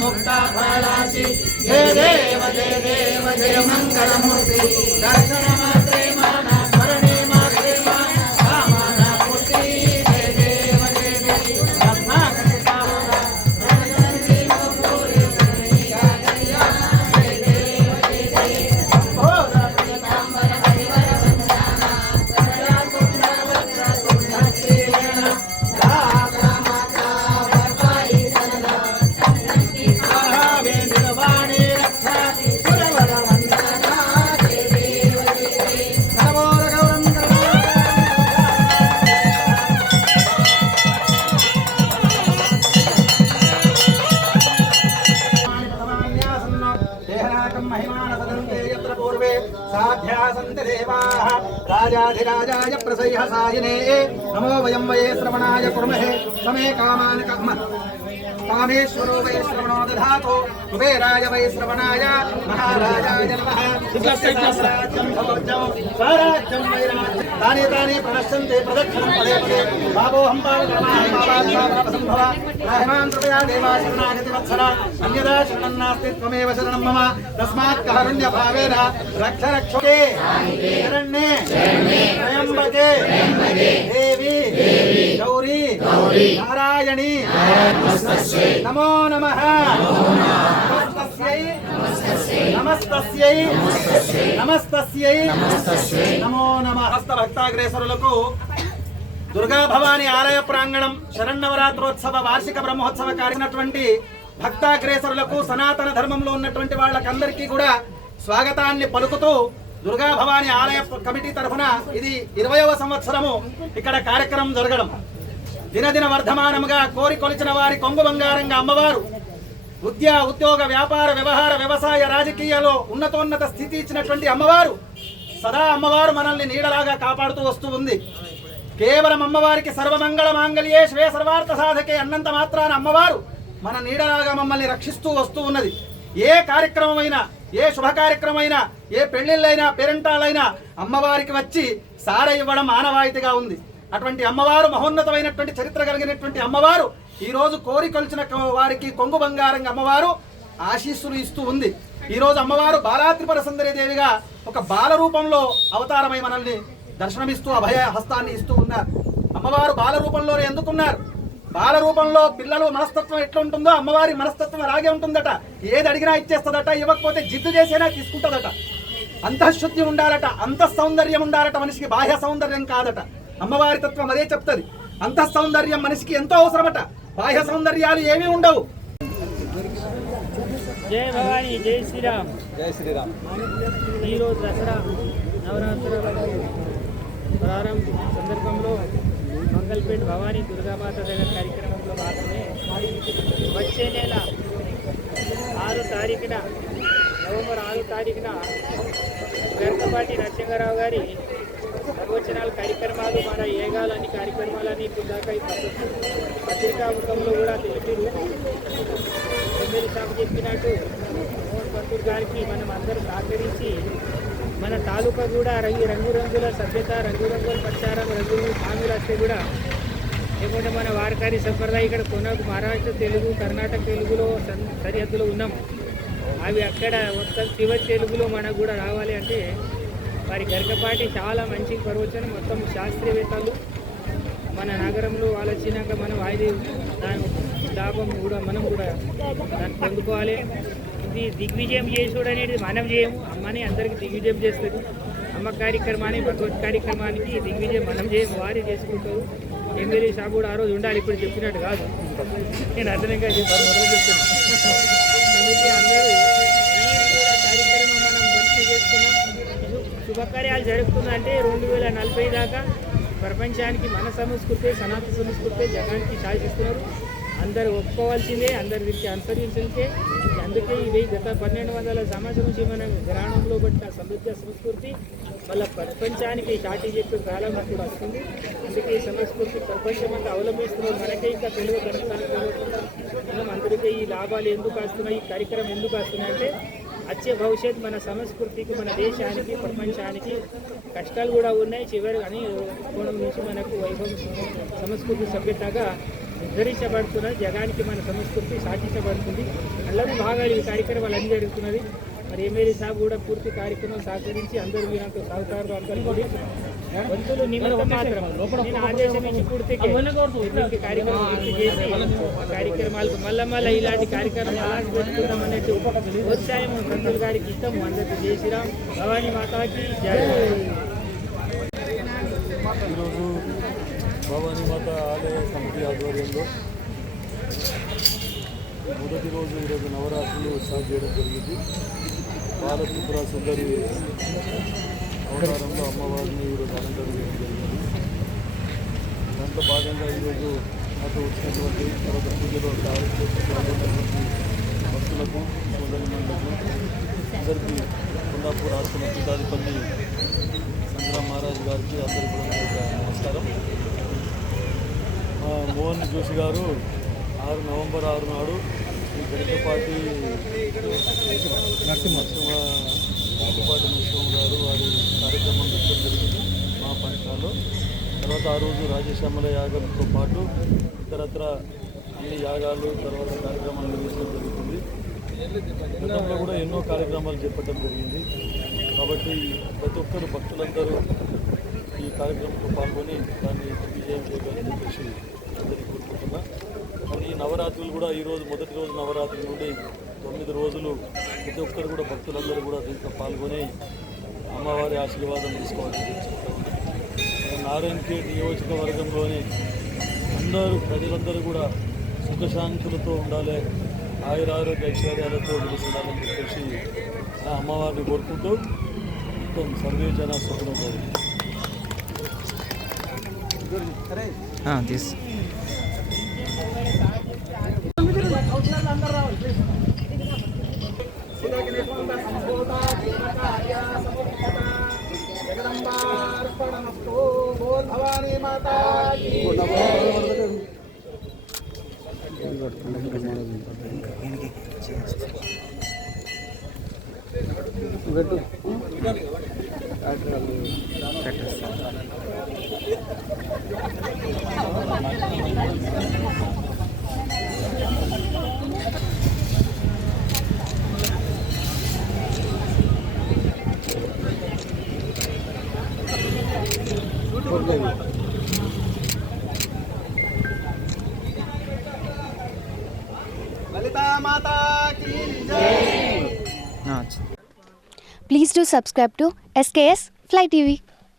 मुक्ता फळाची जय देव जय देव जय मंगलमूर्ती दर्शन साध्या सन्ति देवाः नमो वयं वये श्रवणाय कुर्महे। समे कामान् काम कामेश्वरो वै श्रवणो दधातु। कुबेराय वै श्रवणाय महाराजाय नमः। तानि तानि प्रणश्यन्ते प्रदक्षिणं पदे पदे भावोऽहं कृपया देवा शरणागति अन्यदा शरणं नास्ति त्वमेव शरणं मम तस्मात् रक्ष रक्षके शरण्ये त्र्यम्बके देवी गौरी नारायणी नमो नमः तस्यै నమస్తస్యై. నమస్తస్యై. నమో నమః. హస్త భక్తాగ్రేసరులకు దుర్గా భవాని ఆలయ ప్రాంగణం శరన్నవరాత్రోత్సవ వార్షిక బ్రహ్మోత్సవ కార్యమైనటువంటి భక్తాగ్రేసరులకు సనాతన ధర్మంలో ఉన్నటువంటి వాళ్ళకందరికీ కూడా స్వాగతాన్ని పలుకుతూ దుర్గా భవాని ఆలయ కమిటీ తరఫున ఇది ఇరవయవ సంవత్సరము ఇక్కడ కార్యక్రమం జరగడం. దినదిన వర్ధమానముగా కోరి కొలిచిన వారి కొంగు బంగారంగా అమ్మవారు విద్య ఉద్యోగ వ్యాపార వ్యవహార వ్యవసాయ రాజకీయాల్లో ఉన్నతోన్నత స్థితి ఇచ్చినటువంటి అమ్మవారు సదా అమ్మవారు మనల్ని నీడలాగా కాపాడుతూ వస్తూ ఉంది. కేవలం అమ్మవారికి సర్వమంగళ మాంగళ్యే శ్వే సర్వార్థ సాధకే అన్నంత మాత్రాన అమ్మవారు మన నీడలాగా మమ్మల్ని రక్షిస్తూ వస్తూ ఉన్నది. ఏ కార్యక్రమమైనా ఏ శుభ కార్యక్రమైనా ఏ పెళ్ళిళ్ళైనా పేరెంటాలైనా అమ్మవారికి వచ్చి సార ఇవ్వడం ఆనవాయితీగా ఉంది. అటువంటి అమ్మవారు మహోన్నతమైనటువంటి చరిత్ర కలిగినటువంటి అమ్మవారు ఈరోజు రోజు కోరి వారికి కొంగు బంగారంగా అమ్మవారు ఆశీస్సులు ఇస్తూ ఉంది. ఈరోజు అమ్మవారు బాలాత్రిపుర సుందరి దేవిగా ఒక బాల రూపంలో అవతారమై మనల్ని దర్శనమిస్తూ అభయ హస్తాన్ని ఇస్తూ ఉన్నారు. అమ్మవారు బాల రూపంలోనే ఎందుకున్నారు? బాల రూపంలో పిల్లలు మనస్తత్వం ఎట్లా ఉంటుందో అమ్మవారి మనస్తత్వం అలాగే ఉంటుందట. ఏది అడిగినా ఇచ్చేస్తుందట ఇవ్వకపోతే జిద్దు చేసేనా తీసుకుంటుందట. అంతఃశుద్ధి ఉండాలట అంత సౌందర్యం ఉండాలట మనిషికి బాహ్య సౌందర్యం కాదట. అమ్మవారి తత్వం అదే చెప్తుంది. అంత సౌందర్యం మనిషికి ఎంతో అవసరమట. బాహ్య సౌందర్యాలు ఏమీ ఉండవు. జై భవానీ జై శ్రీరామ్. జై శ్రీరామ్. ఈరోజు దసరా నవరాత్రుల ప్రారంభ సందర్భంలో మంగళపేట భవానీ దుర్గామాత దగ్గర కార్యక్రమంలో భాగమే వచ్చే నెల ఆరు తారీఖున నవంబర్ ఆరు తారీఖున గర్కపాటి నరసింహారావు గారి ప్రవచనాలు కార్యక్రమాలు మన ఏగాలని కార్యక్రమాలని ఇప్పుడు దాకా పత్రికా ముఖంలో కూడా తెలిపారు. ఎమ్మెల్యే సాబ్ చెప్పినట్టు మోహన్ పంతూర్ గారికి మనం అందరూ సహకరించి మన తాలూకా కూడా రంగు రంగురంగుల సభ్యత రంగురంగుల ప్రచారం రంగు హామీలు వస్తే కూడా లేకుంటే మన వారకారి సంప్రదాయం ఇక్కడ కొనకు మహారాష్ట్ర తెలుగు కర్ణాటక తెలుగులో సన్- సరిహద్దులో ఉన్నాం. అవి అక్కడ మొత్తం శివ తెలుగులో మనకు కూడా రావాలి అంటే వారి గరికపాటి చాలా మంచి పరవచ్చని మొత్తం శాస్త్రీయవేత్తలు మన నగరంలో ఆలోచనాక మనం వాయిదే దాని లాభం కూడా మనం కూడా దాన్ని పొందుకోవాలి. ఇది దిగ్విజయం చేసుడు అనేది మనం చేయము అమ్మని అందరికీ దిగ్విజయం చేస్తుంది. అమ్మ కార్యక్రమాన్ని భగవత్ కార్యక్రమానికి దిగ్విజయం మనం చేయము వారే చేసుకుంటారు. ఎమ్మెల్యే షాప్ కూడా ఆ రోజు ఉండాలి ఇప్పుడు చెప్పినట్టు కాదు. నేను అర్థంగా చెప్పాను చెప్తున్నాను అందుకే అందరూ ఈ కూడా కార్యక్రమం మనం భక్తి చేసుకున్నాం శు- శుభకార్యాలు జరుగుతుందంటే రెండు వేల నలభై దాకా ప్రపంచానికి మన సంస్కృతి సనాతన సంస్కృతి జగానికి సాధిస్తున్నారు. అందరు ఒప్పుకోవాల్సిందే అందరు దీనికి అనుసరించే అందుకే ఇది గత పన్నెండు వందల సంవత్సరం నుంచి మన గ్రామంలో పట్టిన సమృద్ధ సంస్కృతి వాళ్ళ ప్రపంచానికి చాటి చెప్పే కాలం అప్పుడు వస్తుంది. అందుకే ఈ సంస్కృతి ప్రపంచమంతా అవలంబిస్తున్నారు. మనకే ఇంకా తెలుగు గణస్థానం మనం అందరికీ ఈ లాభాలు ఎందుకు వస్తున్నాయి ఈ కార్యక్రమం ఎందుకు వస్తున్నాయి అంటే వచ్చే భవిష్యత్ మన సంస్కృతికి మన దేశానికి ప్రపంచానికి కష్టాలు కూడా ఉన్నాయి. చివరి అని కోణం నుంచి మనకు వైభవం సంస్కృతి సభ్యతగా నిర్ధరించబడుతున్నది. జగానికి మన సంస్కృతి సాధించబడుతుంది. అందరూ బాగా ఈ కార్యక్రమాలు అన్ని జరుగుతున్నది మరి ఎమ్మెల్యే సాబ్ కూడా పూర్తి కార్యక్రమం సహకరించి అందరూ మీరు అంత సహకారులు అందరూ వంతులు నిమిత్తం మాత్రం. నేను ఆదేశం ఇచ్చి పూర్తిగా పూర్తి కార్యక్రమం పూర్తి చేసి కార్యక్రమాలకు మళ్ళా మళ్ళీ ఇలాంటి కార్యక్రమం అలాంటి పెట్టుకుందాం అన్నట్టు ఉత్సాహం పంతులు గారికి ఇష్టం అందరికీ చేసిరాం భవానీ మాతాకి జై. ఈరోజు భవానీ మాత ఆలయ కమిటీ ఆధ్వర్యంలో మొదటి రోజు ఈరోజు నవరాత్రులు స్టార్ట్ చేయడం జరిగింది. బాలత్రిపుర సుందరి అవతారంలో అమ్మవారిని ఈరోజు అలంకరణ చేయడం జరిగింది. దాంట్లో భాగంగా ఈరోజు నాకు వచ్చినటువంటి తర్వాత పూజలో పాల్గొన్నటువంటి భక్తులకు సోదరిమణులకు అందరికీ కొండాపూర్ ఆశ్రమ పీఠాధిపతి సంగ్రామ్ మహారాజ్ గారికి అందరికీ కూడా నమస్కారం. మోహన్ జోషి గారు ఆరు నవంబర్ ఆరు నాడు ఈ గరికపాటి నరసింహ గరికపాటి నరసింహ గారు వారి కార్యక్రమం పెట్టడం జరిగింది. మా పంచాలో తర్వాత ఆ రోజు రాజశ్యామల యాగంతో పాటు ఇతరత్ర అన్ని యాగాలు తర్వాత కార్యక్రమాలు నిర్వహించడం జరుగుతుంది. గతంలో కూడా ఎన్నో కార్యక్రమాలు చేపట్టడం జరిగింది. కాబట్టి ప్రతి ఒక్కరు భక్తులందరూ ఈ కార్యక్రమంలో పాల్గొని దాన్ని విజయం చేయాలని చెప్పేసి అందరికీ కోరుకుంటున్నా మరి ఈ నవరాత్రులు కూడా ఈరోజు మొదటి రోజు నవరాత్రి నుండి తొమ్మిది రోజులు ప్రతి ఒక్కరు కూడా భక్తులందరూ కూడా దీంట్లో పాల్గొని అమ్మవారి ఆశీర్వాదం తీసుకోవాలని చెప్తాను నారాయణఖేడ్ నియోజకవర్గంలోని అందరూ ప్రజలందరూ కూడా సుఖశాంతులతో ఉండాలి ఆయురారోగ్య ఐశ్వర్యాలతో ఉండాలని చెప్పేసి ఆ అమ్మవారిని కోరుకుంటూ మొత్తం సర్వే జన సుఖం కోరుకుంటున్నాను Lalitha Subscribe to SKS Fly TV.